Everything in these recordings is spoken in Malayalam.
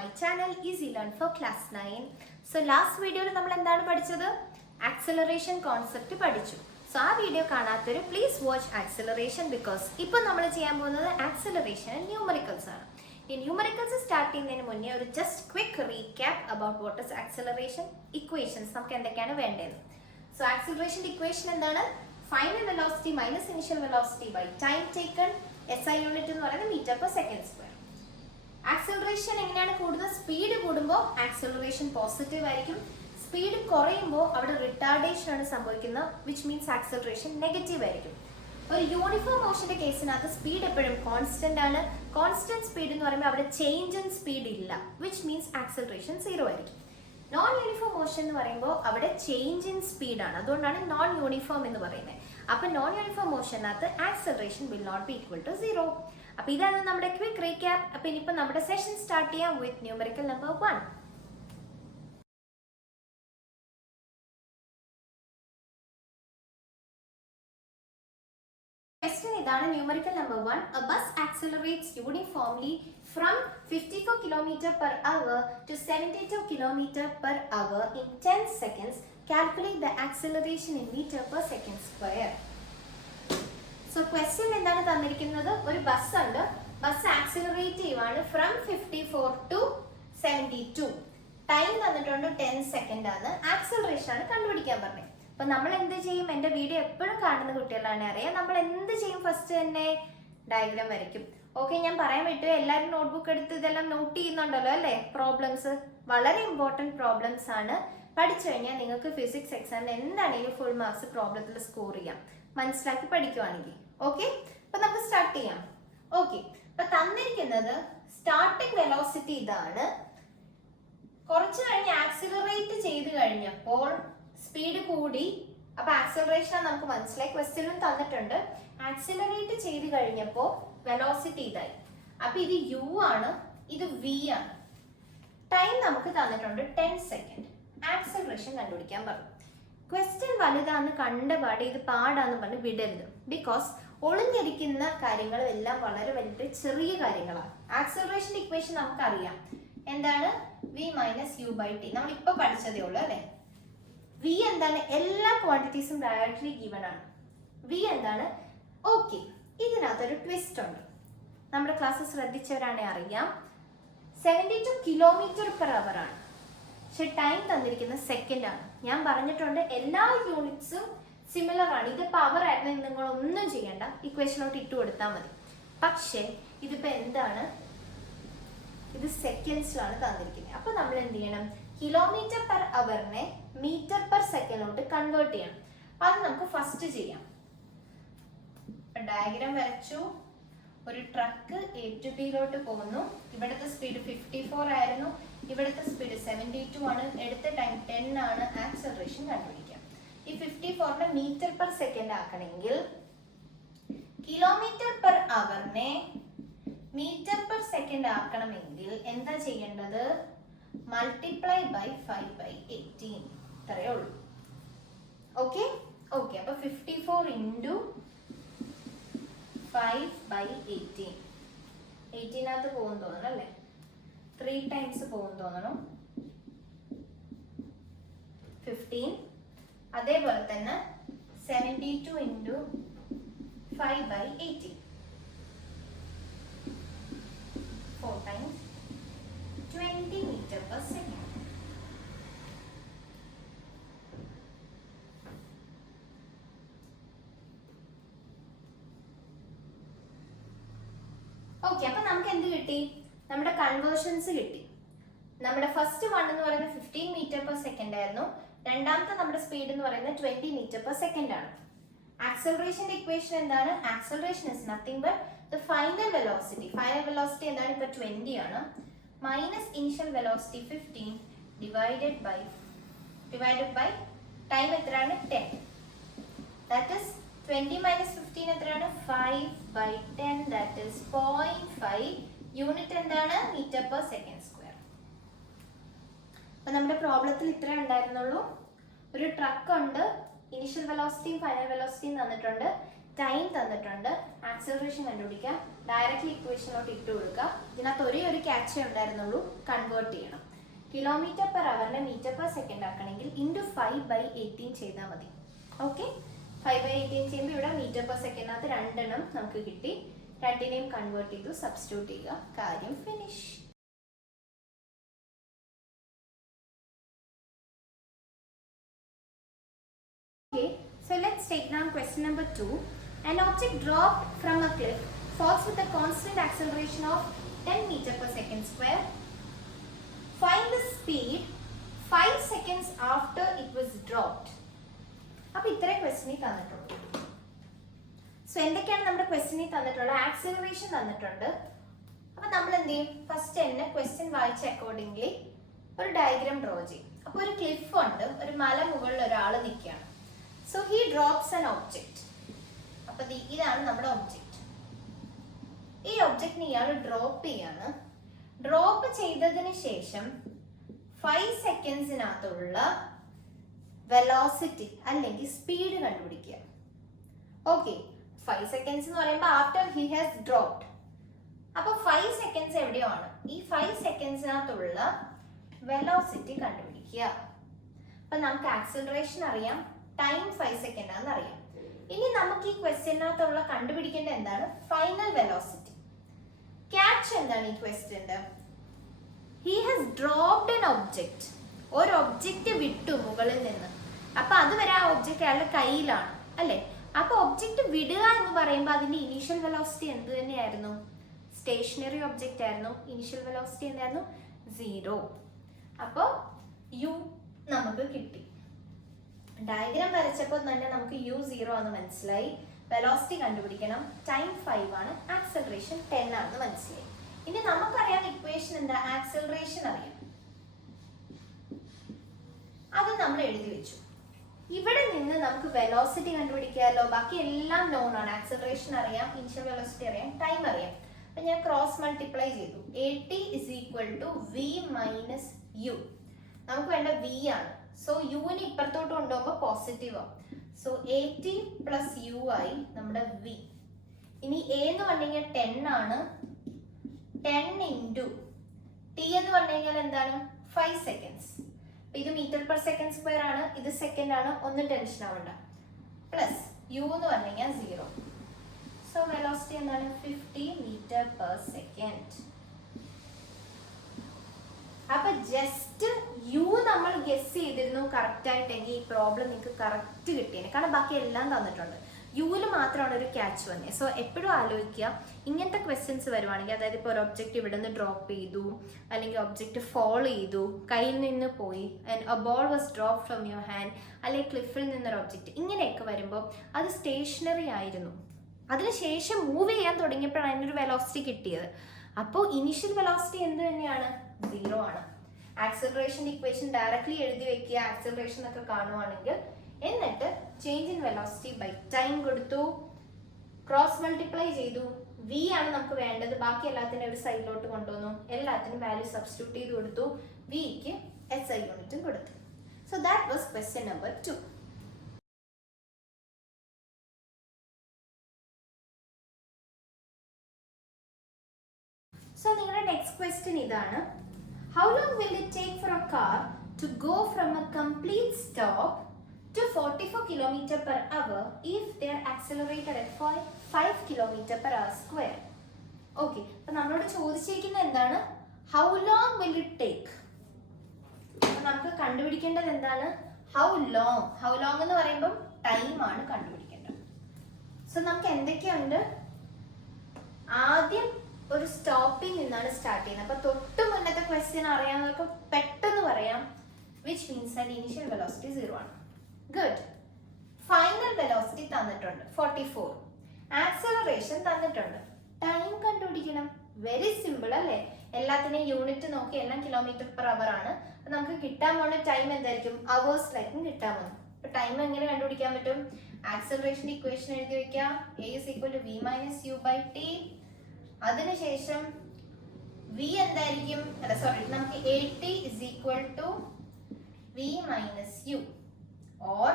my channel Easy Learn for Class 9. So last video നമ്മൾ എന്താണ് പഠിച്ചത്? Acceleration concept പഠിച്ചു. So ആ video കാണാത്തവര് please watch acceleration because ഇപ്പോൾ നമ്മൾ ചെയ്യാൻ പോകുന്നത് acceleration and numericals ആണ്. ഈ numericals സ്റ്റാർട്ട് ചെയ്യുന്നതിന് മുന്നേ ഒരു just quick recap about what is acceleration equations നമുക്ക് എന്തൊക്കെയാണ് വേണ്ടത്. So acceleration equation എന്താണ്? Final velocity minus initial velocity by time taken. SI unit എന്ന് പറയുന്നത് meter per second square. Acceleration എങ്ങനെയാണ് കൂടുന്നത്? സ്പീഡ് കൂടുമ്പോൾ ആക്സിലറേഷൻ പോസിറ്റീവ് ആയിരിക്കും, സ്പീഡ് കുറയുമ്പോൾ അവിടെ റിട്ടാർഡേഷൻ ആണ് സംഭവിക്കുന്നത്, വിച്ച് മീൻസ് ആക്സിലറേഷൻ നെഗറ്റീവ് ആയിരിക്കും. ഒരു യൂണിഫോം മോഷന്റെ കേസിനകത്ത് സ്പീഡ് എപ്പോഴും കോൺസ്റ്റന്റ് ആണ്. കോൺസ്റ്റന്റ് സ്പീഡ് എന്ന് പറയുമ്പോൾ അവിടെ ചേഞ്ച് ഇൻ സ്പീഡ് ഇല്ല, വിച്ച് മീൻസ് ആക്സിലറേഷൻ സീറോ ആയിരിക്കും. നോൺ യൂണിഫോം മോഷൻ എന്ന് പറയുമ്പോൾ അവിടെ ചേഞ്ച് ഇൻ സ്പീഡ് ആണ്, അതുകൊണ്ടാണ് നോൺ യൂണിഫോം എന്ന് പറയുന്നത്. അപ്പൊ നോൺ യൂണിഫോം മോഷനകത്ത് acceleration will not be equal to zero. അപ്പൊ ഇതാണ് നമ്മുടെ ക്വിക്ക് റീക്യാപ്പ്. അപ്പൊ ഇനിയിപ്പോ നമ്മുടെ സെഷൻ സ്റ്റാർട്ട് ചെയ്യാം വിത്ത് ന്യൂമറിക്കൽ നമ്പർ 1. Question ഇതാണ് numerical number 1. A bus accelerates uniformly from 54 km per hour to 72 km per hour in 10 seconds. Calculate the acceleration in meter per second square. So question എന്താണ് തന്നിരിക്കുന്നത്? ഒരു ബസ് ഉണ്ട്, ബസ് ആക്സിലറേറ്റ് ചെയ്യുവാണ് ഫ്രം 54 ടു 72. ടൈം തന്നിട്ടുണ്ട് 10 സെക്കൻഡ് ആണ്. ആക്സിലറേഷൻ ആണ് കണ്ടുപിടിക്കാൻ പറഞ്ഞത്. അപ്പൊ നമ്മൾ എന്ത് ചെയ്യും? എന്റെ വീഡിയോ എപ്പോഴും കാണുന്ന കുട്ടികളാണ് അറിയാം. നമ്മൾ എന്ത് ചെയ്യും? ഫസ്റ്റ് തന്നെ ഡയഗ്രാം വരയ്ക്കും. ഓക്കെ, ഞാൻ പറയാൻ വിട്ടു, എല്ലാവരും നോട്ട്ബുക്ക് എടുത്ത് ഇതെല്ലാം നോട്ട് ചെയ്യുന്നുണ്ടല്ലോ അല്ലേ? പ്രോബ്ലംസ് വളരെ ഇമ്പോർട്ടൻറ്റ് പ്രോബ്ലംസ് ആണ്. പഠിച്ചു കഴിഞ്ഞാൽ നിങ്ങൾക്ക് ഫിസിക്സ് എക്സാമിന് എന്താണെങ്കിലും ഫുൾ മാർക്സ് പ്രോബ്ലത്തിൽ സ്കോർ ചെയ്യാം, മനസ്സിലാക്കി പഠിക്കുവാണെങ്കിൽ. ഓക്കെ, അപ്പൊ നമുക്ക് സ്റ്റാർട്ട് ചെയ്യാം. ഓക്കെ, അപ്പൊ തന്നിരിക്കുന്നത് സ്റ്റാർട്ടിംഗ് വെലോസിറ്റി ഇതാണ്. കുറച്ച് കഴിഞ്ഞ് ആക്സിലറേറ്റ് ചെയ്ത് കഴിഞ്ഞപ്പോൾ സ്പീഡ് കൂടി, അപ്പൊ ആക്സിലറേഷൻ നമുക്ക് മനസ്സിലായി, ക്വസ്റ്റ്യനും തന്നിട്ടുണ്ട്. ആക്സിലറേറ്റ് ചെയ്ത് കഴിഞ്ഞപ്പോൾ വെലോസിറ്റി ഇതായി. അപ്പൊ ഇത് യു ആണ്, ഇത് വി ആണ്. ടൈം നമുക്ക് തന്നിട്ടുണ്ട് 10 സെക്കൻഡ്. ആക്സിലറേഷൻ കണ്ടുപിടിക്കാൻ പറഞ്ഞു. ക്വസ്റ്റ്യൻ വലുതാന്ന് കണ്ടപാട് ഇത് പാടാന്ന് പറഞ്ഞ് വിടരുത്. ബിക്കോസ് ഒളിഞ്ഞിരിക്കുന്ന കാര്യങ്ങളും എല്ലാം വളരെ വലുത് ചെറിയ കാര്യങ്ങളാണ്. ആക്സിലറേഷൻ ഇക്വേഷൻ നമുക്കറിയാം എന്താണ്? V minus u by t. നമ്മൾ ഇപ്പൊ പഠിച്ചതേ ഉള്ളൂ അല്ലെ? വി എന്താണ്? എല്ലാ ക്വാണ്ടിറ്റീസും ഡയറക്ട്ലി ഗിവൺ ആണ്. വി എന്താണ്? ഓക്കെ, ഇതിനകത്തൊരു ട്വിസ്റ്റ് ഉണ്ട്. നമ്മുടെ ക്ലാസ് ശ്രദ്ധിച്ചവരാണെ അറിയാം. 72 കിലോമീറ്റർ പെർ അവർ ആണ്, പക്ഷെ ടൈം തന്നിരിക്കുന്ന സെക്കൻഡ് ആണ്. ഞാൻ പറഞ്ഞിട്ടുണ്ട് എല്ലാ യൂണിറ്റ്സും സിമിലർ ആണ്. ഇത് പവർ ആയിരുന്നെങ്കിൽ നിങ്ങൾ ഒന്നും ചെയ്യണ്ട, ഇക്വേഷനോട്ട് ഇട്ട് കൊടുത്താൽ മതി. പക്ഷെ ഇതിപ്പോ എന്താണ്? ഇത് സെക്കൻഡ്സിലാണ് തന്നിരിക്കുന്നത്. അപ്പൊ നമ്മൾ എന്ത് ചെയ്യണം? കിലോമീറ്റർ പെർ അവറിനെ മീറ്റർ പെർ സെക്കൻഡിലോട്ട് കൺവേർട്ട് ചെയ്യണം. അത് നമുക്ക് ഫസ്റ്റ് ചെയ്യാം. ഡയഗ്രാം വരച്ചു. ഒരു ട്രക്ക് എ ടു ബിയിലോട്ട് പോകുന്നു. ഇവിടുത്തെ സ്പീഡ് 54 ആയിരുന്നു, ഇവിടുത്തെ സ്പീഡ് 72 ആണ്, എടുത്ത ടൈം 10 ആണ്. ആക്സിലറേഷൻ കണ്ടുപിടിക്കാം. ഈ 54നെ മീറ്റർ പെർ സെക്കൻഡ് ആക്കണമെങ്കിൽ കിലോമീറ്റർ പെർ അവറിനെ മീറ്റർ പെർ സെക്കൻഡ് ആക്കണമെങ്കിൽ എന്താ ചെയ്യേണ്ടത്? Multiply by 5/18. ഇത്രയേ ഉള്ളൂ. ഓക്കെ ഓക്കെ, അപ്പൊ 54 ഇൻറ്റു 5/18. 18 പോകും തോന്നണം അല്ലേ? 3 ടൈംസ് പോകും തോന്നണം. 15. അതേപോലെ തന്നെ 72 into 5/18. 4 times 20 metre per second. Okay, അപ്പൊ നമുക്ക് എന്ത് കിട്ടി? നമ്മുടെ കൺവേർഷൻസ് കിട്ടി. നമ്മുടെ ഫസ്റ്റ് വൺ എന്ന് പറയുന്നത് 15 മീറ്റർ പെർ സെക്കൻഡ് ആയിരുന്നു. രണ്ടാമത്തെ നമ്മുടെ സ്പീഡ് എന്ന് പറയുന്നത് 20 മീറ്റർ പെർ സെക്കൻഡ് ആണ്. ആക്സിലറേഷന്റെ ഇക്വേഷൻ എന്താണ്? Acceleration is nothing but the final velocity. Final velocity എന്താണ്? ഇപ്പൊ 20 ആണ്. Minus initial velocity 15 divided by time എത്രയാണ്? 10. ദാറ്റ് ഇസ് 20 മൈനസ് 15 എത്രയാണ്? 5/10. That is 0.5. യൂണിറ്റ് എന്താണ്? Metre per second square. അപ്പൊ നമ്മുടെ പ്രോബ്ലത്തിൽ ഇത്ര ഉണ്ടായിരുന്നുള്ളൂ. ഒരു ട്രക്ക് ഉണ്ട്, ഇനിഷ്യൽ വെലോസിറ്റിയും ഫൈനൽ വെലോസിറ്റിയും തന്നിട്ടുണ്ട്. ടൈം തന്നിട്ടുണ്ട്, ആക്സിലറേഷൻ കണ്ടുപിടിക്കാം. ഡയറക്റ്റ്ലി ഇക്വേഷനിലോട്ട് ഇട്ട് കൊടുക്കുക. ഇതിനകത്ത് ഒരേ ഒരു ക്യാച്ചേ ഉണ്ടായിരുന്നുള്ളൂ, കൺവേർട്ട് ചെയ്യണം. കിലോമീറ്റർ പെർ അവറിനെ മീറ്റർ പെർ സെക്കൻഡ് ആക്കണമെങ്കിൽ ഇൻറ്റു 5/18 ചെയ്താൽ മതി. ഓക്കെ, 5/18 ചെയ്യുമ്പോൾ ഇവിടെ മീറ്റർ പെർ സെക്കൻഡിനകത്ത് 2 എണ്ണം നമുക്ക് കിട്ടി. 2നെയും കൺവേർട്ട് ചെയ്തു സബ്സ്റ്റിറ്റ്യൂട്ട് ചെയ്യുക, കാര്യം finish. Okay, so let's take down question number 2. An object dropped from a cliff falls with a constant acceleration of 10 meter per second square. Find the speed 5 seconds after it was dropped. അപ്പോൾ ഇത്രേ ക്വസ്റ്റ്യനിൽ തന്നിട്ടുള്ളൂ. സോ എന്തൊക്കെയാണ് നമ്മുടെ ക്വസ്റ്റ്യനിൽ തന്നിട്ടുള്ളത്? ആക്സിലറേഷൻ തന്നിട്ടുണ്ട്. അപ്പോൾ നമ്മൾ എന്ത് ചെയ്യും? ഫസ്റ്റ് തന്നെ ക്വസ്റ്റ്യൻ വായിച്ച അക്കോർഡിംഗ്ലി ഒരു ഡയഗ്രാം ഡ്രോ ചെയ്യും. അപ്പോൾ ഒരു ക്ലിഫ് ഉണ്ട്, ഒരു മല മുകളിൽ ഒരാൾ നിൽക്കുകയാണ്. So he drops an object. അപ്പോൾ ഇതാണ് നമ്മുടെ ഒബ്ജക്റ്റ്. ഈ ഒബ്ജക്റ്റിനെ ഇയാൾ ഡ്രോപ്പ് ചെയ്യാണ്. ഡ്രോപ്പ് ചെയ്തതിന് ശേഷം 5 സെക്കൻഡ്സിനകത്തുള്ള വെലോസിറ്റി അല്ലെങ്കിൽ സ്പീഡ് കണ്ടുപിടിക്കുക. ഓക്കെ, 5 സെക്കൻഡ്സ് എന്ന് പറയുമ്പോൾ ആഫ്റ്റർ ഹി ഹാസ് ഡ്രോപ്ഡ്. അപ്പോൾ 5 സെക്കൻഡ്സ് എവിടെയാണ്? ഈ 5 സെക്കൻഡ്സിനകത്തുള്ള വെലോസിറ്റി കണ്ടുപിടിക്കുക. അപ്പൊ നമുക്ക് ആക്സിലറേഷൻ അറിയാം, ടൈം 5 സെക്കൻഡ് ആണെന്ന് അറിയാം. ഇനി നമുക്ക് ഈ ക്വസ്റ്റ്യനകത്തുള്ള കണ്ടുപിടിക്കേണ്ട എന്താണ്? Final velocity. ക്യാച്ച് എന്താണ് ഈ ക്വസ്റ്റ്യന്റെ? He has dropped an object. ഒരു ഒബ്ജക്റ്റ് വിട്ടു മുകളിൽ നിന്ന്. അപ്പൊ അതുവരെ ആ ഒബ്ജക്റ്റ് അയാളുടെ കയ്യിലാണ് അല്ലെ? അപ്പൊ ഒബ്ജക്റ്റ് വിടുക എന്ന് പറയുമ്പോൾ അതിന്റെ ഇനീഷ്യൽ വെലോസിറ്റി എന്ത് തന്നെയായിരുന്നു? സ്റ്റേഷനറി ഒബ്ജക്റ്റ് ആയിരുന്നു. ഇനീഷ്യൽ വെലോസിറ്റി എന്തായിരുന്നു? 0. അപ്പോൾ യു നമുക്ക് കിട്ടി. ഡയഗ്രാം വരച്ചപ്പോൾ തന്നെ നമുക്ക് u0 ആണെന്ന് മനസ്സിലായി. വെലോസിറ്റി കണ്ടുപിടിക്കണം, ടൈം 5 ആണ്, ആക്സലറേഷൻ 10 ആണെന്ന് മനസ്സിലായി. ഇനി നമുക്കറിയാം ഇക്വേഷൻ എന്താ? ആക്സലറേഷൻ അറിയാം, അത് നമ്മൾ എഴുതി വെച്ചു. ഇവിടെ നിന്ന് നമുക്ക് വെലോസിറ്റി കണ്ടുപിടിക്കാമല്ലോ. ബാക്കി എല്ലാം നോൺ ആണ്. ആക്സലറേഷൻ അറിയാം, ഇനിഷ്യൽ വെലോസിറ്റി അറിയാം, ടൈം അറിയാം. അപ്പൊ ഞാൻ ക്രോസ് മൾട്ടിപ്ലൈ ചെയ്തു. AT = v - u. നമുക്ക് വേണ്ട v ആണ്. സോ യുവിന് ഇപ്പുറത്തോട്ട് കൊണ്ടുപോകുമ്പോൾ പോസിറ്റീവ് ആവും. സോ AT + u ആയി നമ്മുടെ v. ഇനി a എന്ന് പറഞ്ഞു കഴിഞ്ഞാൽ 10 ആണ്. 10 × t എന്ന് പറഞ്ഞു കഴിഞ്ഞാൽ എന്താണ്? 5 സെക്കൻഡ്സ്. ഇത് മീറ്റർ പെർ സെക്കൻഡ് സ്ക്വയർ ആണ്, ഇത് സെക്കൻഡ് ആണ്, ഒന്നും ടെൻഷൻ ആവണ്ട. പ്ലസ് u എന്ന് പറഞ്ഞു കഴിഞ്ഞാൽ 0. സോ വെലോസിറ്റി എന്താണ്? 50 മീറ്റർ പെർ സെക്കൻഡ്. അപ്പൊ ജസ്റ്റ് യു നമ്മൾ ഗസ് ചെയ്തിരുന്നു കറക്റ്റ് ആയിട്ടെങ്കിൽ ഈ പ്രോബ്ലം നിങ്ങൾക്ക് കറക്റ്റ് കിട്ടിയേനെ. കാരണം ബാക്കി എല്ലാം തന്നിട്ടുണ്ട്. യുവിൽ മാത്രമാണ് ഒരു ക്യാച്ച് വന്നത്. സോ എപ്പോഴും ആലോചിക്കുക, ഇങ്ങനത്തെ ക്വസ്റ്റ്യൻസ് വരുവാണെങ്കിൽ, അതായത് ഇപ്പോൾ ഒരു ഒബ്ജക്റ്റ് ഇവിടെ നിന്ന് ഡ്രോപ്പ് ചെയ്തു, അല്ലെങ്കിൽ ഒബ്ജക്റ്റ് ഫോൾ ചെയ്തു, കയ്യിൽ നിന്ന് പോയി, and A ball was drop from your hand, അല്ലെങ്കിൽ ക്ലിഫിൽ നിന്നൊരു ഒബ്ജക്റ്റ്, ഇങ്ങനെയൊക്കെ വരുമ്പോൾ അത് സ്റ്റേഷനറി ആയിരുന്നു. അതിനുശേഷം മൂവ് ചെയ്യാൻ തുടങ്ങിയപ്പോഴാണ് അതിനൊരു വെലോസിറ്റി കിട്ടിയത്. അപ്പോൾ ഇനീഷ്യൽ വെലോസിറ്റി എന്ത് തന്നെയാണ്? 0 ആണ്. ആക്സിലറേഷൻ്റെ ഇക്വേഷൻ ഡയറക്റ്റ്ലി എഴുതി വെക്കുക, ആക്സിലറേഷൻ ഒക്കെ കാണുവാണെങ്കിൽ. എന്നിട്ട് change in velocity by time കൊടുത്തു, ക്രോസ് മൾട്ടിപ്ലൈ ചെയ്തു. v ആണ് നമുക്ക് വേണ്ടത്, ബാക്കി എല്ലാത്തിനും ഒരു സൈഡിലോട്ട് കൊണ്ടുവന്നു, എല്ലാത്തിനും വാല്യൂ സബ്സ്റ്റിറ്റ്യൂട്ട് ചെയ്ത് കൊടുത്തു, vക്ക് SI യൂണിറ്റും കൊടുത്തു. So that was question number 2. So നിങ്ങളുടെ നെക്സ്റ്റ് ക്വസ്റ്റ്യൻ ഇതാണ്. How long will it take for a car to go from a complete stop to 44 km/h if they are accelerated at 5 km/h²? Okay, അപ്പൊ നമ്മളോട് ചോദിച്ചിരിക്കുന്നത് എന്താണ്? How long will it take? അപ്പൊ നമുക്ക് കണ്ടുപിടിക്കേണ്ടത് എന്താണ്? How long എന്ന് പറയുമ്പോൾ ടൈം ആണ് കണ്ടുപിടിക്കേണ്ടത്. സോ നമുക്ക് എന്തൊക്കെയുണ്ട്? ആദ്യം ഒരു സ്റ്റോപ്പിൽ നിന്നാണ് സ്റ്റാർട്ട് ചെയ്യുന്നത്. അപ്പൊ തൊട്ട് മുന്നത്തെ ക്വസ്റ്റ്യൻ അറിയാവുന്നവർക്ക് പെട്ടെന്ന് പറയാം. Which means that initial velocity 0 ആണ്. ഗുഡ്. ഫൈനൽ വെലോസിറ്റി തന്നിട്ടുണ്ട് 44. ആക്സലറേഷൻ തന്നിട്ടുണ്ട്. ടൈം കണ്ടുപിടിക്കണം. വെരി സിമ്പിൾ അല്ലേ? എല്ലാത്തിനെയും യൂണിറ്റ് നോക്കി എല്ലാം km/h ആണ്. അപ്പൊ നമുക്ക് കിട്ടാൻ പോകുന്ന ടൈം എന്തായിരിക്കും? അവേഴ്സിലായിരിക്കും കിട്ടാൻ പോകുന്നത്. അപ്പൊ ടൈം എങ്ങനെ കണ്ടുപിടിക്കാൻ പറ്റും? ആക്സലറേഷന്റെ ഇക്വേഷൻ എഴുതി വെക്കാം. A = v - u/t. അതിനുശേഷം v എന്തായിരിക്കും? അല്ല സോറി, നമുക്ക് AT = v - u or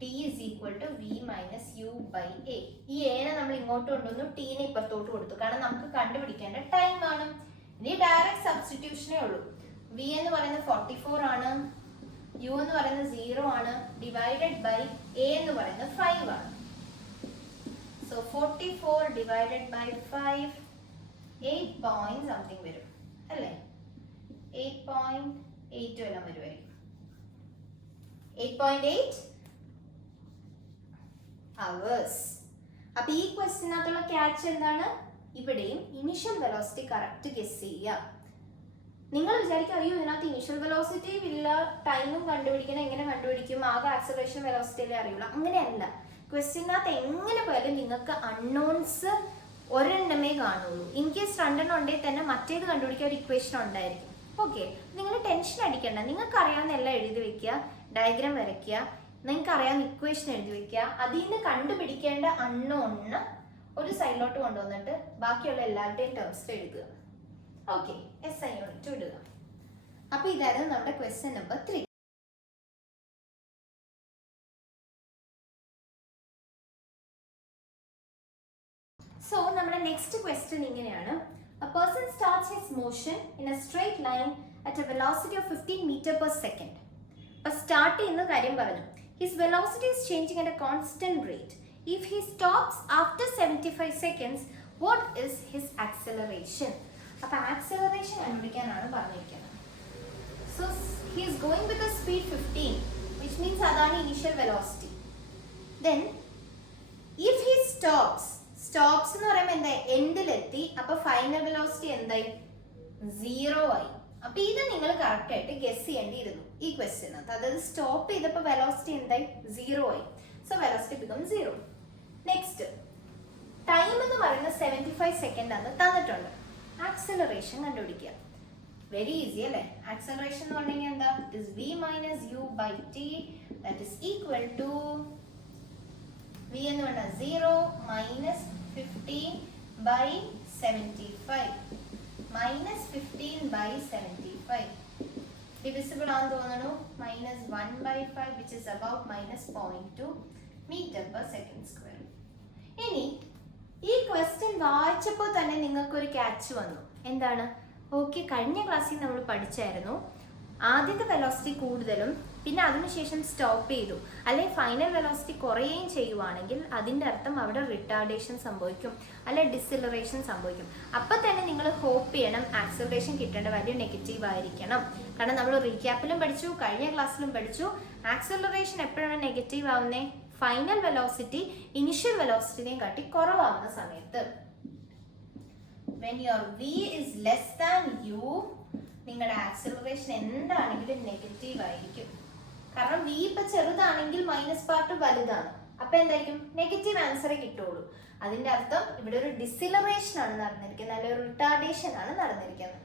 t is equal to v minus u by a. ഈ എനെ നമ്മൾ ഇങ്ങോട്ട് കൊണ്ടുവന്നു, ടീനെ ഇപ്പുറത്തോട്ട് കൊടുത്തു, കാരണം നമുക്ക് കണ്ടുപിടിക്കേണ്ട ടൈം ആണ്. ഇനി ഡയറക്റ്റ് സബ്സ്റ്റിറ്റ്യൂഷനേ ഉള്ളൂ. വി എന്ന് പറയുന്നത് 44 ആണ്, യു എന്ന് പറയുന്നത് 0 ആണ്, ഡിവൈഡഡ് ബൈ എ എന്ന് പറയുന്നത് 5 ആണ്. So 44 divided by 5 8 point something വരും അല്ലേ? 8.8 എല്ലാം വരുമായിരിക്കും. 8.8 hours. അപ്പൊ ഈ ക്വസ്റ്റിനകത്തുള്ള ക്യാച്ച് എന്താണ്? ഇവിടെയും ഇനിഷ്യൽ വെലോസിറ്റി കറക്റ്റ് ഗസ് ചെയ്യുക. നിങ്ങൾ വിചാരിക്കും അയ്യോ ഇതിനകത്ത് ഇനിഷ്യൽ വെലോസിറ്റി ഇല്ല, ടൈമും കണ്ടുപിടിക്കണം, എങ്ങനെ കണ്ടുപിടിക്കും, ആകെ ആക്സലറേഷൻ വെലോസിറ്റിയിലേ അറിയുള്ളൂ. അങ്ങനെയല്ല. ക്വസ്റ്റിനകത്ത് എങ്ങനെ പോയാലും നിങ്ങൾക്ക് അൺനോൺസ് ഒരെണ്ണമേ കാണുള്ളൂ. ഇൻ കേസ് രണ്ടെണ്ണം ഉണ്ടെങ്കിൽ തന്നെ മറ്റേത് കണ്ടുപിടിക്കാൻ ഒരു ഇക്വേഷൻ ഉണ്ടായിരിക്കും. ഓക്കെ, നിങ്ങൾ ടെൻഷൻ അടിക്കണ്ട. നിങ്ങൾക്ക് അറിയാവുന്ന എല്ലാം എഴുതി വെക്കുക, ഡയഗ്രാം വരയ്ക്കുക, നിങ്ങൾക്ക് അറിയാവുന്ന ഇക്വേഷൻ എഴുതി വെക്കുക. അതിൽ നിന്ന് കണ്ടുപിടിക്കേണ്ട അൺനോണിന് ഒരു സൈഡിലോട്ട് കൊണ്ടുവന്നിട്ട് ബാക്കിയുള്ള എല്ലാവരുടെയും ടേംസ് എഴുതുക. ഓക്കെ, SI യൂണിറ്റ് ഇടുക. അപ്പൊ ഇതായിരുന്നു നമ്മുടെ ക്വസ്റ്റ്യൻ നമ്പർ 3. സോ നമ്മുടെ നെക്സ്റ്റ് ക്വസ്റ്റ്യൻ ഇങ്ങനെയാണ്. A person starts his motion in a straight line at a velocity of 15 meter per second. അപ്പോൾ സ്റ്റാർട്ട് ചെയ്യുന്ന കാര്യം പറഞ്ഞു. His velocity is changing at a constant rate. If he stops after 75 seconds, what is his acceleration? അപ്പോൾ ആക്സലറേഷൻ കണ്ടുപിടിക്കാനാണ് പറഞ്ഞിരിക്കുന്നത്. So he is going with a speed 15, which means അതാണ് initial velocity. Then if he stops എന്ന് പറയുമ്പോൾ എന്തായി? എൻഡിലെത്തി. അപ്പൊ ഫൈനൽ വെലോസിറ്റി എന്തായി? 0 ആയി. അപ്പൊ ഇത് നിങ്ങൾ കറക്റ്റ് ആയിട്ട് ഗസ് ചെയ്യേണ്ടിയിരുന്നു ഈ ക്വസ്റ്റ്യനകത്ത്. അതായത് സ്റ്റോപ്പ് ചെയ്തപ്പോൾ വെലോസിറ്റി എന്തായി? 0 ആയി. So velocity become 0. Next time എന്ന് പറയുന്നത് 75 സെക്കൻഡ് ആണ് തന്നിട്ടുണ്ട്. ആക്സലറേഷൻ കണ്ടുപിടിക്കുക. വെരി ഈസി അല്ലേ? ആക്സലറേഷൻ എന്ന് പറഞ്ഞെങ്കിൽ എന്താ? It is v minus u by t, that is equal to v എന്ന് പറഞ്ഞാൽ 0 minus 15 by 75 minus 15 by 75 divisible ആണെന്ന് തോന്നുന്നു. minus 1 by 5 which is about minus 0.2 meter per second square. ഇനി ഈ ക്വസ്റ്റ്യൻ വായിച്ചപ്പോൾ തന്നെ നിങ്ങൾക്കൊരു ക്യാച്ച് വന്നു. എന്താണ്? ഓക്കെ, കഴിഞ്ഞ ക്ലാസ്സിൽ നമ്മൾ പഠിച്ചായിരുന്നു ആദ്യത്തെ വെലോസിറ്റി കൂടുതലും പിന്നെ അതിനുശേഷം സ്റ്റോപ്പ് ചെയ്തു, അല്ലെങ്കിൽ ഫൈനൽ വെലോസിറ്റി കുറയുകയും ചെയ്യുവാണെങ്കിൽ അതിൻ്റെ അർത്ഥം അവിടെ റിട്ടാർഡേഷൻ സംഭവിക്കും, അല്ലെ ഡിസിലറേഷൻ സംഭവിക്കും. അപ്പം തന്നെ നിങ്ങൾ ഹോപ്പ് ചെയ്യണം ആക്സലറേഷൻ കിട്ടേണ്ട വാല്യൂ നെഗറ്റീവ് ആയിരിക്കണം. കാരണം നമ്മൾ റീക്യാപ്പിലും പഠിച്ചു, കഴിഞ്ഞ ക്ലാസ്സിലും പഠിച്ചു, ആക്സലറേഷൻ എപ്പോഴാണ് നെഗറ്റീവ് ആവുന്നത്? ഫൈനൽ വെലോസിറ്റി ഇനിഷ്യൽ വെലോസിറ്റിനെയും കാട്ടി കുറവാകുന്ന സമയത്ത്. When your v is less than u, നിങ്ങളുടെ ആക്സലറേഷൻ എന്താണെങ്കിലും നെഗറ്റീവ് ആയിരിക്കും. കാരണം v ഇപ്പൊ ചെറുതാണെങ്കിൽ മൈനസ് പാർട്ട് വലുതാണ്. അപ്പൊ എന്തായിരിക്കും? നെഗറ്റീവ് ആൻസറേ കിട്ടുള്ളൂ. അതിന്റെ അർത്ഥം ഇവിടെ ഒരു ഡിസിലറേഷൻ ആണ് നടന്നിരിക്കുന്നത്, അല്ലെങ്കിൽ ഒരു റിട്ടാർഡേഷൻ ആണ് നടന്നിരിക്കുന്നത്.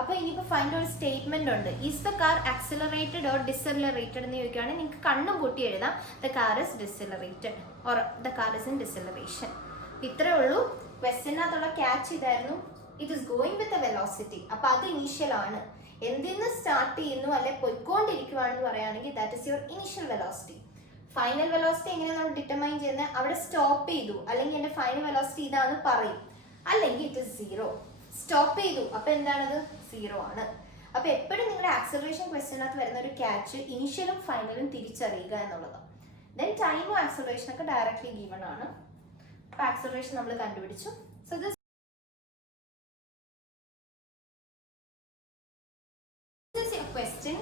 അപ്പൊ ഇനിയിപ്പോ ഫൈൻഡ് ഒരു സ്റ്റേറ്റ്മെന്റ് ഉണ്ട്. Is the car accelerated or decelerated എന്ന് ചോദിക്കുകയാണെങ്കിൽ നിങ്ങൾക്ക് കണ്ണും കൂട്ടി എഴുതാം the car is decelerated or the car is in deceleration. ഇത്രേ ഉള്ളൂ. ക്വസ്റ്റ്യനകത്തുള്ള ക്യാച്ച് ഇതായിരുന്നു. It is going with a velocity. അപ്പൊ അത് ഇനീഷ്യൽ ആണ്. എന്തിന്ന് സ്റ്റാർട്ട് ചെയ്യുന്നു അല്ലെ പോയിക്കൊണ്ടിരിക്കുവാണെന്ന് പറയുകയാണെങ്കിൽ that is your initial velocity. Final velocity എങ്ങനെ നമ്മൾ ഡിറ്റർമൈൻ ചെയ്യുന്നത്? അവിടെ സ്റ്റോപ്പ് ചെയ്തു അല്ലെങ്കിൽ എന്റെ ഫൈനൽ വെലോസിറ്റി ഇതാണ് പറയും, അല്ലെങ്കിൽ ഇറ്റ് ഇസ് 0. സ്റ്റോപ്പ് ചെയ്തു, അപ്പൊ എന്താണത്? 0 ആണ്. അപ്പൊ എപ്പോഴും നിങ്ങളുടെ ആക്സലറേഷൻ ക്വസ്റ്റ്യനകത്ത് വരുന്ന ഒരു ക്യാച്ച് ഇനീഷ്യലും ഫൈനലും തിരിച്ചറിയുക എന്നുള്ളതാണ്. ദെൻ ടൈമും ആക്സലറേഷൻ ഒക്കെ ഡയറക്ട്ലി ഗിവൺ ആണ്. അപ്പൊ ആക്സലറേഷൻ നമ്മൾ കണ്ടുപിടിച്ചു. So this question.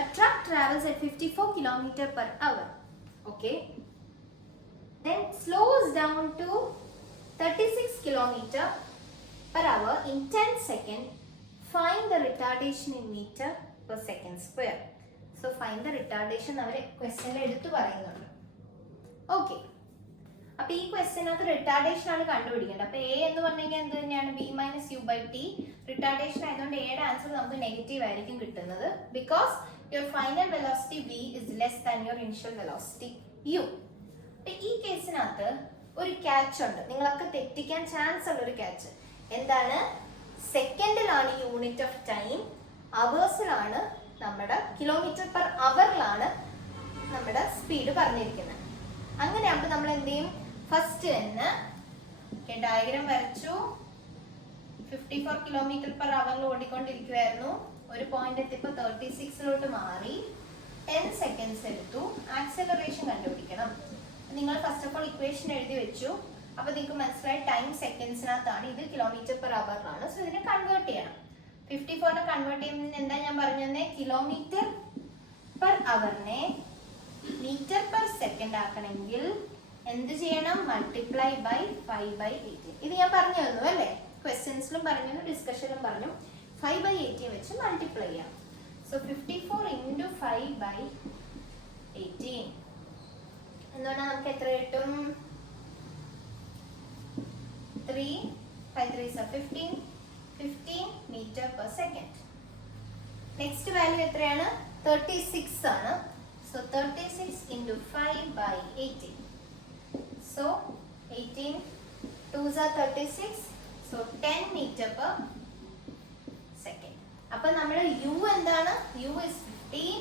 A truck travels at 54 km/h. Okay, then slows down to 36 km/h in 10 seconds. Find the retardation in meter per second square. So find the retardation avare question eduthu parayunnundu. Okay, അപ്പൊ ഈ ക്വസ്റ്റ്യനകത്ത് റിട്ടാർഡേഷൻ ആണ് കണ്ടുപിടിക്കേണ്ടത്. അപ്പൊ എ എന്ന് പറഞ്ഞെങ്കിൽ എന്ത് തന്നെയാണ്? v minus u by t. Retardation ആയതുകൊണ്ട് എയുടെ ആൻസർ നമുക്ക് നെഗറ്റീവ് ആയിരിക്കും കിട്ടുന്നത്. Because your final velocity v is less than your initial velocity u. അപ്പൊ ഈ കേസിനകത്ത് ഒരു ക്യാച്ച് ഉണ്ട്, നിങ്ങളൊക്കെ തെറ്റിക്കാൻ ചാൻസ് ഉള്ള ഒരു ക്യാച്ച്. എന്താണ്? സെക്കൻഡിലാണ് യൂണിറ്റ് ഓഫ് ടൈം, അവേഴ്സിലാണ് നമ്മുടെ കിലോമീറ്റർ പെർ അവറിലാണ് നമ്മുടെ സ്പീഡ് പറഞ്ഞിരിക്കുന്നത്. അങ്ങനെയാകുമ്പോൾ നമ്മൾ എന്ത് ചെയ്യും? ഫസ്റ്റ് തന്നെ ഡയഗ്രാം വരച്ചു. 54 km/h ഓടിക്കൊണ്ടിരിക്കുവായിരുന്നു. ഒരു പോയിന്റ് എത്തിയപ്പോൾ 36 മാറി. 10 seconds എടുത്തു. ആക്സലറേഷൻ കണ്ടുപിടിക്കണം. നിങ്ങൾ ഫസ്റ്റ് ഓഫ് ഓൾ ഇക്വേഷൻ എഴുതി വെച്ചു. അപ്പൊ നിങ്ങൾക്ക് മനസ്സിലായി ടൈം സെക്കൻഡ്സിനകത്താണ്, ഇത് km/h ആണ്. സോ ഇതിനെ കൺവേർട്ട് ചെയ്യണം. 54 കൺവേർട്ട് ചെയ്യുന്നതിന് എന്താ ഞാൻ പറഞ്ഞത്? km/h m/s ആക്കണമെങ്കിൽ എന്ത് ചെയ്യണം? Multiply by 5/18. ഇത് ഞാൻ പറഞ്ഞു തന്നു അല്ലേ? ക്വസ്റ്റ്യൻസിലും പറഞ്ഞു, ഡിസ്കഷനിലും പറഞ്ഞു. 5/18 വെച്ച് മൾട്ടിപ്ലൈ ചെയ്യാം. സോ 54 × 5/18 എന്ന് പറഞ്ഞാൽ നമുക്ക് എത്ര കിട്ടും? 3 5 3 15 m/s. നെക്സ്റ്റ് വാല്യൂ എത്രയാണ്? 36 ആണ്. So 36 × 5/18. So 18 2s are 36. So 10 m/s. അപ്പൊ നമ്മുടെ u എന്താണ്? u is 15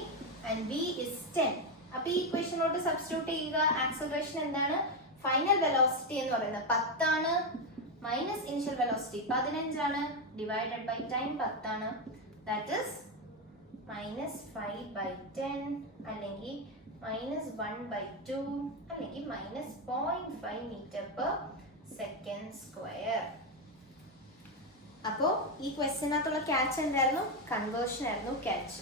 and v is 10. അപ്പൊ ഈ ഇക്വേഷനോട് സബ്സ്റ്റിറ്റ്യൂട്ട് ചെയ്യുക. ആക്സലറേഷൻ എന്താണ്? ഫൈനൽ വെലോസിറ്റി എന്ന് പറയുന്നത് 10 ആണ്, മൈനസ് ഇനിഷ്യൽ വെലോസിറ്റി 15 ആണ്, ഡിവൈഡഡ് ബൈ ടൈം 10 ആണ്. ദാറ്റ് ഈസ് -5/10 അല്ലെങ്കിൽ -1/2 അല്ലെങ്കിൽ -0.5 m/s². അപ്പോൾ ഈ ക്വസ്റ്റ്യനകത്തുള്ള ക്യാച്ച് എന്തായിരുന്നു? കൺവേർഷൻ ആയിരുന്നു ക്യാച്ച്.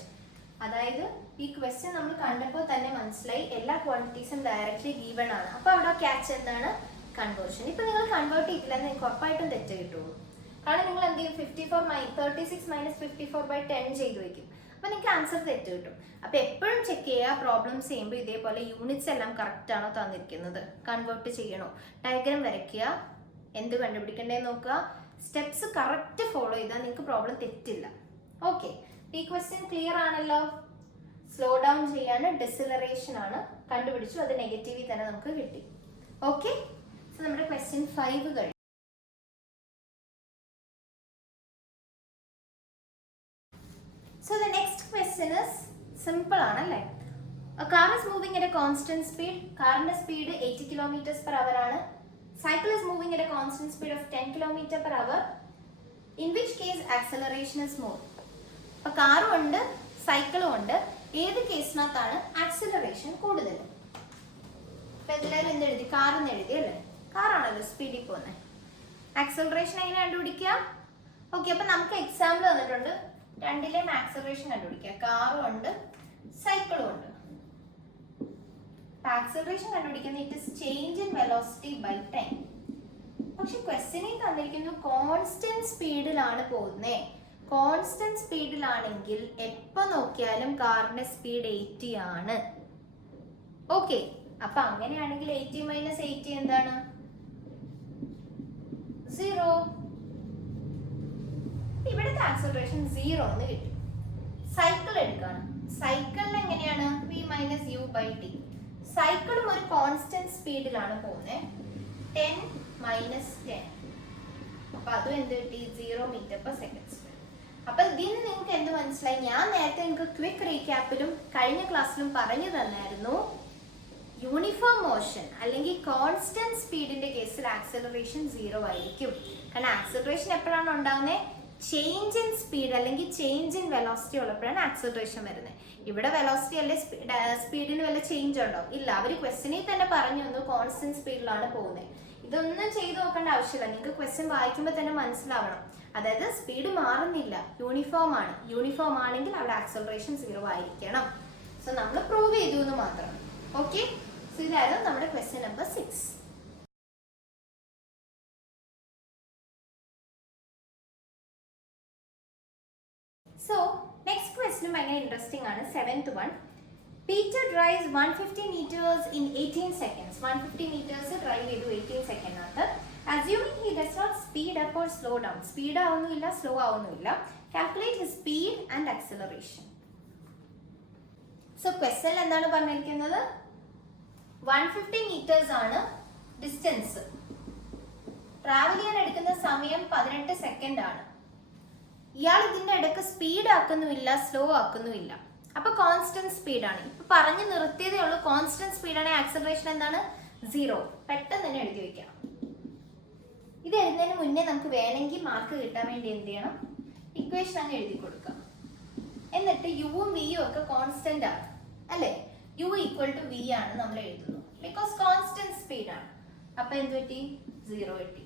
അതായത് ഈ ക്വസ്റ്റ്യൻ നമ്മൾ കണ്ടപ്പോൾ തന്നെ മനസ്സിലായി എല്ലാ ക്വാണ്ടിറ്റീസും ഡയറക്റ്റ്ലി ഗീവൺ ആണ്. അപ്പോൾ അവിടെ ക്യാച്ച് എന്താണ്? കൺവേർഷൻ. ഇപ്പൊ നിങ്ങൾ കൺവേർട്ട് ചെയ്തില്ല എന്ന് നിങ്ങൾക്ക് ഉറപ്പായിട്ടും തെറ്റ് കിട്ടുള്ളൂ. കാരണം നിങ്ങൾ എന്ത് ചെയ്യും? 36 - 54/10 ചെയ്ത് വെക്കും. അപ്പൊ നിങ്ങൾക്ക് ആൻസർ തെറ്റ് കിട്ടും. അപ്പൊ എപ്പോഴും ചെക്ക് ചെയ്യുക. പ്രോബ്ലംസ് ചെയ്യുമ്പോൾ ഇതേപോലെ യൂണിറ്റ്സ് എല്ലാം കറക്റ്റ് ആണോ തന്നിരിക്കുന്നത്, കൺവേർട്ട് ചെയ്യണോ, ഡയഗ്രാം വരയ്ക്കുക, എന്ത് കണ്ടുപിടിക്കണ്ടേന്ന് നോക്കുക. സ്റ്റെപ്സ് കറക്റ്റ് ഫോളോ ചെയ്താൽ നിങ്ങൾക്ക് പ്രോബ്ലം തെറ്റില്ല. ഓക്കെ, ഈ ക്വസ്റ്റ്യൻ ക്ലിയർ ആണല്ലോ? സ്ലോ ഡൗൺ ചെയ്യാണ്, ഡിസിലറേഷൻ ആണ്. കണ്ടുപിടിച്ചു, അത് നെഗറ്റീവിൽ തന്നെ നമുക്ക് കിട്ടി. ഓക്കെ, സോ നമ്മുടെ ക്വസ്റ്റ്യൻ 5 കഴിഞ്ഞു. So the next question is simple ആണല്ലേ? A car is moving at a constant speed. കാറിന്റെ സ്പീഡ് 80 km/h ആണ്. Cycle is moving at a constant speed of 10 km/h. In which case acceleration is more? അപ്പൊ കാറും ഉണ്ട് സൈക്കിളും ഉണ്ട്. ഏത് കേസിനകത്താണ് ആക്സിലറേഷൻ കൂടുതൽ? അപ്പൊ എല്ലാവരും എന്തെഴുതി? കാറെന്ന് എഴുതി അല്ലേ? കാറാണല്ലോ സ്പീഡിൽ പോകുന്നത്. ആക്സിലറേഷൻ എങ്ങനെ കണ്ടുപിടിക്കുക? ഓക്കെ, അപ്പൊ നമുക്ക് എക്സാമ്പിൾ തന്നിട്ടുണ്ട്. രണ്ടിലെയും ആക്സിലറേഷൻ കണ്ടുപിടിക്കുക. കാറും ഉണ്ട് സൈക്കിളും ഉണ്ട്. ആക്സിലറേഷൻ കണ്ടുപിടിക്കുന്നത് it is change in velocity by time. പക്ഷെ ക്വസ്റ്റ്യനിൽ തന്നിരിക്കുന്നു കോൺസ്റ്റന്റ് സ്പീഡിലാണ് പോകുന്നത്. കോൺസ്റ്റന്റ് സ്പീഡിലാണെങ്കിൽ എപ്പോ നോക്കിയാലും കാറിന്റെ സ്പീഡ് 80 ആണ്. ഓക്കെ, അപ്പൊ അങ്ങനെയാണെങ്കിൽ 80 - 80 എന്താണ്? 0. ഇവിടുത്തെ ആക്സിലറേഷൻ 0 എന്ന് കിട്ടി. സൈക്കിൾ എടുക്കാണ്. സൈക്കിളിന് എങ്ങനെയാണ്? v - u/t. സൈക്കിളും ഒരു കോൺസ്റ്റന്റ് സ്പീഡിലാണ് പോകുന്നത്. 10 - 10. അപ്പൊ അതും എന്ത് കിട്ടി? 0 m/s². അപ്പൊ ഇതിന് നിങ്ങൾക്ക് എന്ത് മനസ്സിലായി? ഞാൻ നേരത്തെ നിങ്ങൾക്ക് ക്വിക്ക് റീക്യാപ്പിലും കഴിഞ്ഞ ക്ലാസ്സിലും പറഞ്ഞു തന്നായിരുന്നു. യൂണിഫോം മോഷൻ അല്ലെങ്കിൽ കോൺസ്റ്റന്റ് സ്പീഡിന്റെ കേസിൽ ആക്സിലറേഷൻ 0 ആയിരിക്കും. കാരണം ആക്സിലറേഷൻ എപ്പോഴാണ് ഉണ്ടാകുന്നത്? ചേഞ്ച് ഇൻ സ്പീഡ് അല്ലെങ്കിൽ ചേഞ്ച് ഇൻ വെലോസിറ്റി ഉള്ളപ്പോഴാണ് ആക്സിലറേഷൻ വരുന്നത്. ഇവിടെ വെലോസിറ്റി അല്ലെ സ്പീഡിന് വല്ല ചേഞ്ച് ഉണ്ടോ? ഇല്ല. അവർ ക്വസ്റ്റ്യനിൽ തന്നെ പറഞ്ഞു തന്നു കോൺസ്റ്റന്റ് സ്പീഡിലാണ് പോകുന്നത്. ഇതൊന്നും ചെയ്തു നോക്കേണ്ട ആവശ്യമില്ല. നിങ്ങൾക്ക് ക്വസ്റ്റ്യൻ വായിക്കുമ്പോൾ തന്നെ മനസ്സിലാവണം. അതായത് സ്പീഡ് മാറുന്നില്ല, യൂണിഫോം ആണ്. യൂണിഫോം ആണെങ്കിൽ അവിടെ ആക്സിലറേഷൻ 0 ആയിരിക്കണം. സോ നമ്മൾ പ്രൂവ് ചെയ്തു എന്ന് മാത്രം. ഓക്കെ, സോ ഇതായിരുന്നു നമ്മുടെ question number 6. So next question ഭയങ്കര ഇൻട്രസ്റ്റിംഗ് ആണ്. 7th one. Peter drives 150 meters in 18 seconds. 150 meters drive ചെയ്തു 18 സെക്കൻഡിനകത്ത്. Assuming he does not speed up or slow down. Speed ആവുന്നില്ല, സ്ലോ ആവുന്നില്ല. Calculate his speed and acceleration. So question എന്താണ് പറഞ്ഞിരിക്കുന്നത്? 150 meters ആണ് ഡിസ്റ്റൻസ്. ട്രാവൽ ചെയ്യാൻ എടുക്കുന്ന സമയം 18 സെക്കൻഡ് ആണ്. ഇയാൾ ഇതിന്റെ ഇടയ്ക്ക് സ്പീഡ് ആക്കുന്നുമില്ല, സ്ലോ ആക്കുന്നുമില്ല. അപ്പൊ കോൺസ്റ്റന്റ് സ്പീഡാണ്. ഇപ്പൊ പറഞ്ഞു നിർത്തിയതേ ഉള്ളൂ. കോൺസ്റ്റന്റ് സ്പീഡാണ്, ആക്സലറേഷൻ എന്താണ്? 0. പെട്ടെന്ന് തന്നെ എഴുതി വെക്കാം. ഇത് എഴുതുന്നതിന് മുന്നേ നമുക്ക് വേണമെങ്കിൽ മാർക്ക് കിട്ടാൻ വേണ്ടി എന്ത് ചെയ്യണം? ഇക്വേഷൻ അങ്ങ് എഴുതി കൊടുക്കാം. എന്നിട്ട് യുവും വിയും ഒക്കെ കോൺസ്റ്റന്റ് ആണ് അല്ലെ? യു ഈക്വൽ ടു വി ആണ് നമ്മൾ എഴുതുന്നു, ബിക്കോസ് കോൺസ്റ്റന്റ് സ്പീഡാണ്. അപ്പൊ എന്ത് പറ്റി? 0 കിട്ടി.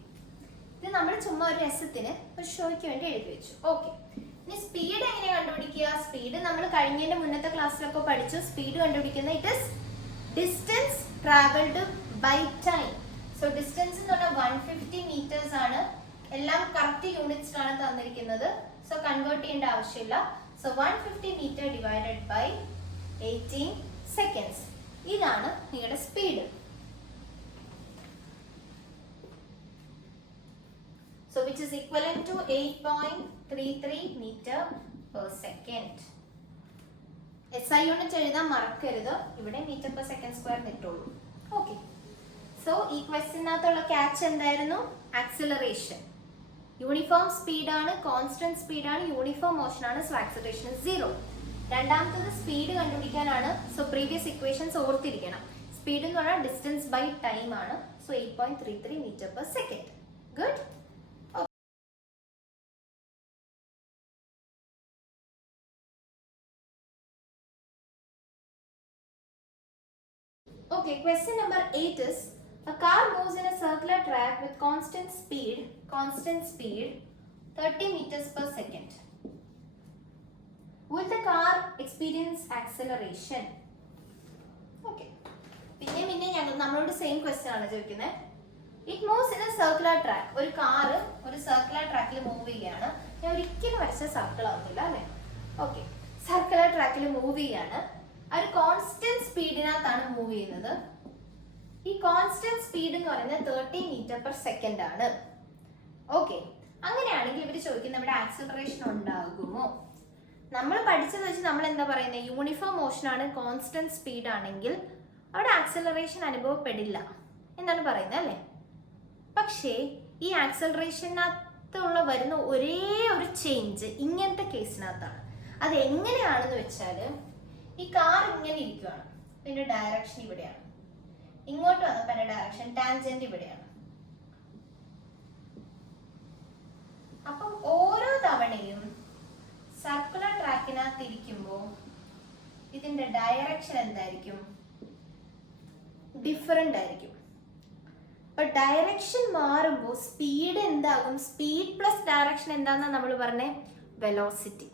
ഇത് നമ്മൾ ചുമ്മാ ഒരു രസത്തിന്, ഒരു ഷോയ്ക്ക് വേണ്ടി എഴുതി വെച്ചു. ഓക്കെ, ഇനി സ്പീഡ് എങ്ങനെ കണ്ടുപിടിക്കുക? സ്പീഡ് നമ്മൾ കഴിഞ്ഞതിന്റെ മുന്നത്തെ ക്ലാസ്സിലൊക്കെ പഠിച്ചു. സ്പീഡ് കണ്ടുപിടിക്കുന്ന it is distance travelled by time. So distance എന്ന് പറഞ്ഞാൽ 150 meters ആണ്. എല്ലാം കറക്റ്റ് യൂണിറ്റ്സിലാണ് തന്നിരിക്കുന്നത്. സോ കൺവേർട്ട് ചെയ്യേണ്ട ആവശ്യമില്ല. So 150 meter divided by 18 seconds. ഇതാണ് നിങ്ങളുടെ speed. So which is equivalent to 8.33 meter per second. SI unit എഴുതാൻ മറക്കരുത്. ഇവിടെ മീറ്റർ പെർ സെക്കൻഡ് സ്ക്വയർ നിട്ടുള്ളൂ. ഓക്കെ, സോ ഈ ക്വസ്റ്റ്യനകത്തുള്ള ക്യാച്ച് എന്തായിരുന്നു? ആക്സിലറേഷൻ. യൂണിഫോം സ്പീഡാണ്, കോൺസ്റ്റന്റ് സ്പീഡാണ്, യൂണിഫോം മോഷൻ ആണ്. So acceleration 0. രണ്ടാമത്തത് സ്പീഡ് കണ്ടുപിടിക്കാനാണ്. സോ പ്രീവിയസ് ഇക്വേഷൻസ് ഓർത്തിരിക്കണം. സ്പീഡ് എന്ന് പറഞ്ഞാൽ ഡിസ്റ്റൻസ് ബൈ ടൈം ആണ്. So 8.33 meter per second. Good. Okay, question number 8 is a car moves in a circular track with constant speed 30 meters per second. Will the car experience acceleration? Okay. പിന്നെ നമ്മളോട് സെയിം ക്വസ്റ്റ്യൻ ആണ് ചോദിക്കുന്നത്. It moves in a circular track. ഒരു കാർ ഒരു സർക്കുലർ ട്രാക്കിൽ മൂവ് ചെയ്യാണ്. ഞാൻ ഒരിക്കലും വരച്ച സർക്കിൾ ആവുന്നില്ല അല്ലേ? ഓക്കെ, സർക്കുലർ ട്രാക്കിൽ മൂവ് ചെയ്യാണ്. ഒരു കോൺസ്റ്റന്റ് സ്പീഡിനകത്താണ് മൂവ് ചെയ്യുന്നത്. ഈ കോൺസ്റ്റന്റ് സ്പീഡ് എന്ന് പറയുന്നത് 30 meter per second ആണ്. ഓക്കെ, അങ്ങനെയാണെങ്കിൽ ഇവർ ചോദിക്കുന്നത് ഇവിടെ ആക്സിലറേഷൻ ഉണ്ടാകുമോ? നമ്മൾ പഠിച്ചത് വെച്ച് നമ്മൾ എന്താ പറയുന്നത്? യൂണിഫോം മോഷൻ ആണ്, കോൺസ്റ്റന്റ് സ്പീഡ് ആണെങ്കിൽ അവിടെ ആക്സിലറേഷൻ അനുഭവപ്പെടില്ല എന്നാണ് പറയുന്നത് അല്ലേ? പക്ഷേ ഈ ആക്സിലറേഷനകത്തുള്ള വരുന്ന ഒരേ ഒരു ചേഞ്ച് ഇങ്ങനത്തെ കേസിനകത്താണ്. അത് എങ്ങനെയാണെന്ന് വെച്ചാൽ, ഈ കാർ ഇങ്ങനെ ഇരിക്കുകയാണ്, പിന്നെ ഡയറക്ഷൻ ഇവിടെയാണ്. ഇങ്ങോട്ട് വന്നപ്പോൾ എന്റെ ഡയറക്ഷൻ ടാൻജന്റ് ഇവിടെയാണ്. അപ്പം ഓരോ തവണയും സർക്കുലർ ട്രാക്കിനകത്ത് ഇരിക്കുമ്പോൾ ഇതിന്റെ ഡയറക്ഷൻ എന്തായിരിക്കും? ഡിഫറെന്റ് ആയിരിക്കും. അപ്പൊ ഡയറക്ഷൻ മാറുമ്പോൾ സ്പീഡ് എന്താകും? സ്പീഡ് പ്ലസ് ഡയറക്ഷൻ എന്താണെന്നാ നമ്മൾ പറഞ്ഞേ? വെലോസിറ്റി.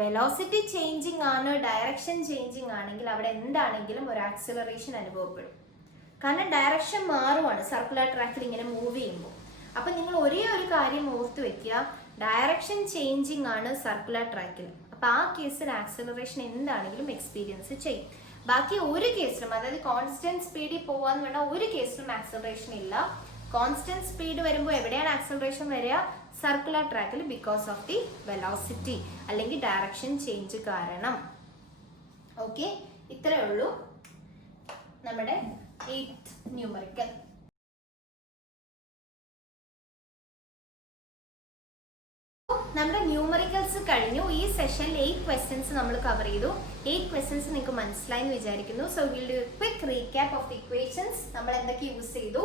വെലോസിറ്റി ചേഞ്ചിങ് ആണ്, ഡയറക്ഷൻ ചേഞ്ചിങ് ആണെങ്കിൽ അവിടെ എന്താണെങ്കിലും ഒരു ആക്സിലറേഷൻ അനുഭവപ്പെടും. കാരണം ഡയറക്ഷൻ മാറുവാണ് സർക്കുലർ ട്രാക്കിൽ ഇങ്ങനെ മൂവ് ചെയ്യുമ്പോൾ. അപ്പൊ നിങ്ങൾ ഒരേ ഒരു കാര്യം ഓർത്ത് വെക്കുക, ഡയറക്ഷൻ ചേഞ്ചിങ് ആണ് സർക്കുലർ ട്രാക്കിൽ. അപ്പൊ ആ കേസിൽ ആക്സിലറേഷൻ എന്താണെങ്കിലും എക്സ്പീരിയൻസ് ചെയ്യും. ബാക്കി ഒരു കേസിലും, അതായത് കോൺസ്റ്റന്റ് സ്പീഡിൽ പോവാന്ന് വേണ്ട ഒരു കേസിലും ആക്സിലറേഷൻ ഇല്ല. കോൺസ്റ്റന്റ് സ്പീഡ് വരുമ്പോൾ എവിടെയാണ് ആക്സിലറേഷൻ വരിക? സർക്കുലർ ട്രാക്കിൽ, ബിക്കോസ് ഓഫ് ദി വെലോസിറ്റി അല്ലെങ്കിൽ ഡയറക്ഷൻ ചേഞ്ച് കാരണം. ഓക്കെ, ഇത്രയേ ഉള്ളൂ നമ്മുടെ 8th ന്യൂമറിക്കൽ. നമ്മുടെ ന്യൂമറിക്കൽസ് കഴിഞ്ഞു. ഈ സെഷനിൽ 8 ക്വസ്റ്റ്യൻസ് നമ്മൾ കവർ ചെയ്തു. 8 ക്വസ്റ്റ്യൻസ് നിങ്ങൾക്ക് മനസ്സിലായി എന്ന് വിചാരിക്കുന്നു. So will do quick recap of the equations. നമ്മൾ എന്തൊക്കെ യൂസ് ചെയ്തു?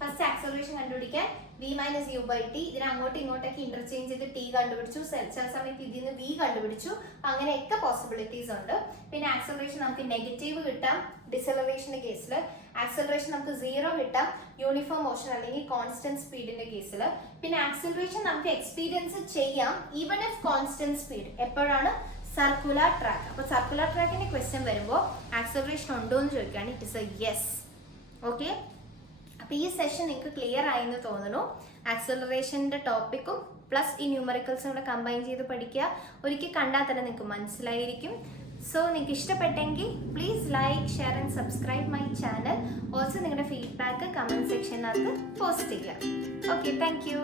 ഫസ്റ്റ് ആക്സലറേഷൻ കണ്ടുപിടിക്കാൻ v minus u by t. ഇതിനെ അങ്ങോട്ടും ഇങ്ങോട്ടൊക്കെ ഇന്റർചേഞ്ച് ചെയ്ത് ടി കണ്ടുപിടിച്ചു. ചില സമയത്ത് ഇതിൽ നിന്ന് വി കണ്ടുപിടിച്ചു. അങ്ങനെയൊക്കെ പോസിബിലിറ്റീസ് ഉണ്ട്. പിന്നെ ആക്സലറേഷൻ നമുക്ക് നെഗറ്റീവ് കിട്ടാം ഡിസലറേഷന്റെ കേസിൽ. ആക്സലറേഷൻ നമുക്ക് 0 കിട്ടാം യൂണിഫോം മോഷൻ അല്ലെങ്കിൽ കോൺസ്റ്റന്റ് സ്പീഡിന്റെ കേസിൽ. പിന്നെ ആക്സലറേഷൻ നമുക്ക് എക്സ്പീരിയൻസ് ചെയ്യാം ഈവൻ ഇഫ് കോൺസ്റ്റന്റ് സ്പീഡ്. എപ്പോഴാണ്? Circular track. അപ്പൊ സർക്കുലർ ട്രാക്കിന്റെ ക്വസ്റ്റ്യൻ വരുമ്പോൾ ആക്സലറേഷൻ ഉണ്ടോ എന്ന് ചോദിക്കുകയാണ്. It is A yes. Okay, അപ്പൊ ഈ സെഷൻ നിങ്ങൾക്ക് ക്ലിയർ ആയെന്ന് തോന്നുന്നു. ആക്സലറേഷന്റെ ടോപ്പിക്കും പ്ലസ് ഈ ന്യൂമറിക്കൽസും കൂടെ കമ്പൈൻ ചെയ്ത് പഠിക്കുക. ഒരിക്കൽ കണ്ടാൽ തന്നെ നിങ്ങൾക്ക് മനസ്സിലായിരിക്കും. സോ നിങ്ങൾക്ക് ഇഷ്ടപ്പെട്ടെങ്കിൽ please like, share and subscribe my channel. Also നിങ്ങളുടെ ഫീഡ്ബാക്ക് കമന്റ് സെക്ഷനകത്ത് പോസ്റ്റ് ചെയ്യുക. Okay, thank you.